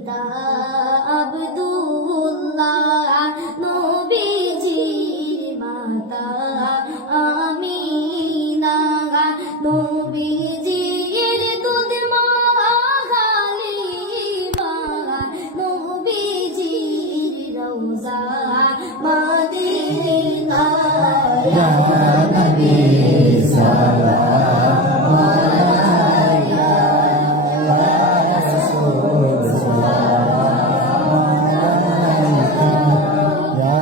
পিতা আব্দুল্লাহ, নবীজির মাতা আমিনা, নবীজির দুধ মা হালিমা, নবীজির রওজা মদিনা। ইয়া নবী সালাম আলাইকা, ইয়া রাসূল সালাম আলাইকা, ইয়া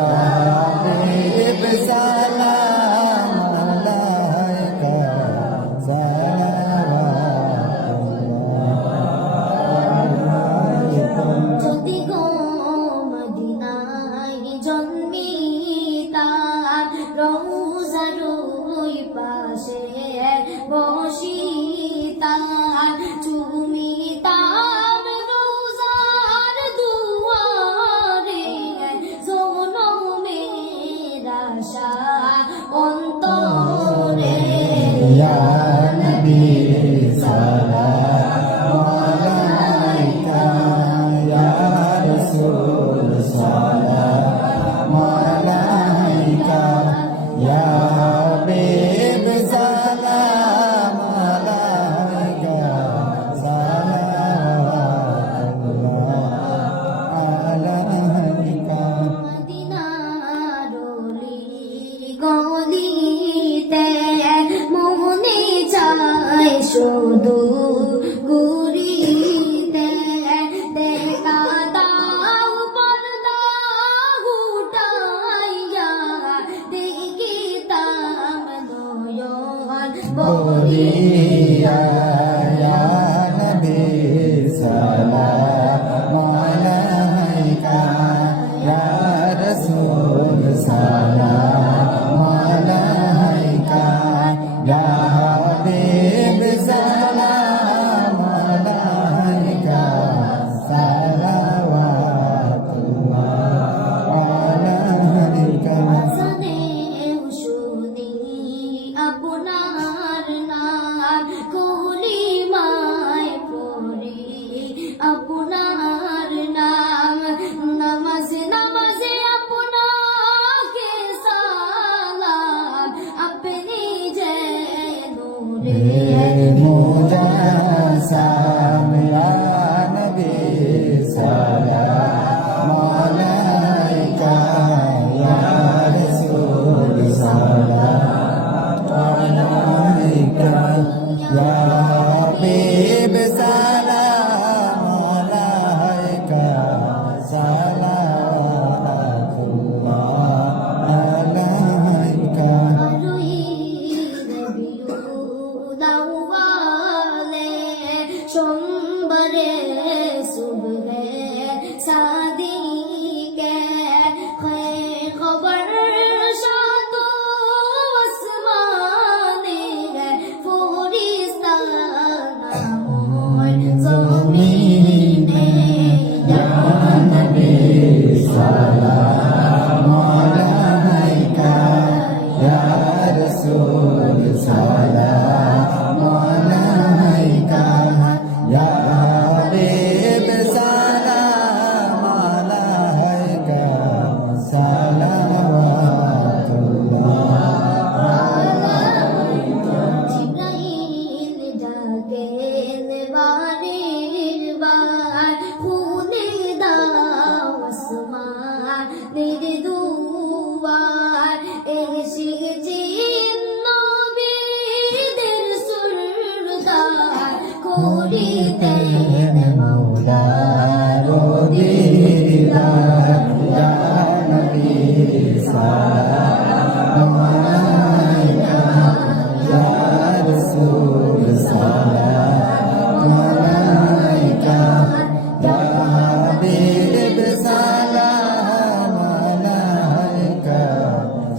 হাবিব সালাম আলাইকা, সালাওয়াতুল্লাহ। যদি গো মদিনায় জন্মিতাম, রওজার ওই পাশে বসিতাম, চুমিতাম রওজার দুয়ারে, জনমের আশা অন্তরে। ইয়া নবী সালাম আলাইকা, ইয়া রাসূল সালাম আলাইকা, ইয়া হাবিব সালাম আলাইকা, সালাওয়াতুল্লাহ আলাইকা। মদিনার অলির গলিতে মনে চায় শুধু ঘুরিতে, দেখা দাও পর্দা উঠাইয়া, দেখিতাম নয়ন ভরিয়া। ইয়া নবী সালাম আলাইকা, ইয়া রাসূল সালাম আলাইকা, ইয়া হাবিব সালাম আলাইকা, সালাওয়াতুল্লাহ আলাইকা। আজানেও শুনি আপনার নাম, কলিমায় পড়ি আপনার নাম, নামাজে নামাজে আপনাকে সালাম, আপনি যে নূরে মুজাসসাম। ইয়া নবী সালাম আলাইকা, ইয়া রাসূল সালাম আলাইকা, ইয়া হাবিব সালাম আলাইকা, সালাওয়াতুল্লাহ আলাইকা। সোমবারে সুবহে সাদিকে, খবর সাত আসমানে, ফেরেশতা নাময় জমিনে। ইয়া নবী সালাম আলাইকা, ইয়া রাসূল সালাম আলাইকা, ইয়া হাবিব সালাম আলাইকা, সালাওয়াতুল্লাহ আলাইকা। জিবরাইল ডাকেন বারের বার, খুলে দাও আসমানের দুয়ার, এসেছেন নবীদের সরদার, করিতেন মওলার দিদার। ইয়া নবী সালাম আলাইকা, ইয়া রাসূল সালাম আলাইকা, ইয়া হাবিব সালাম আলাইকা,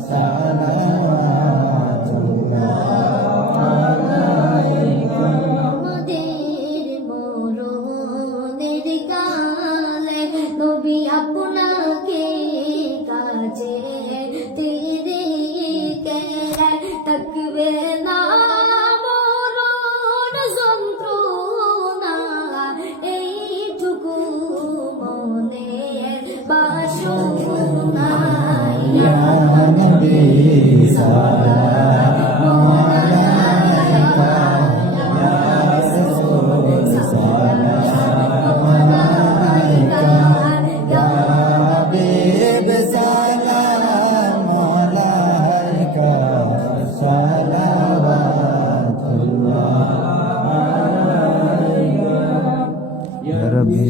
সালাওয়াতুল্লাহ আলাইকা। আমাদের মরণের কালে নবী আপনাকে কাছে তেরে কে, থাকবে না মরণ যন্ত্রণা, এইটুকু Ya Nabi salam alaika, Ya Rasul salam alaika, Ya Habib salam alaika, salawatullah alaika, Ya Rabbi.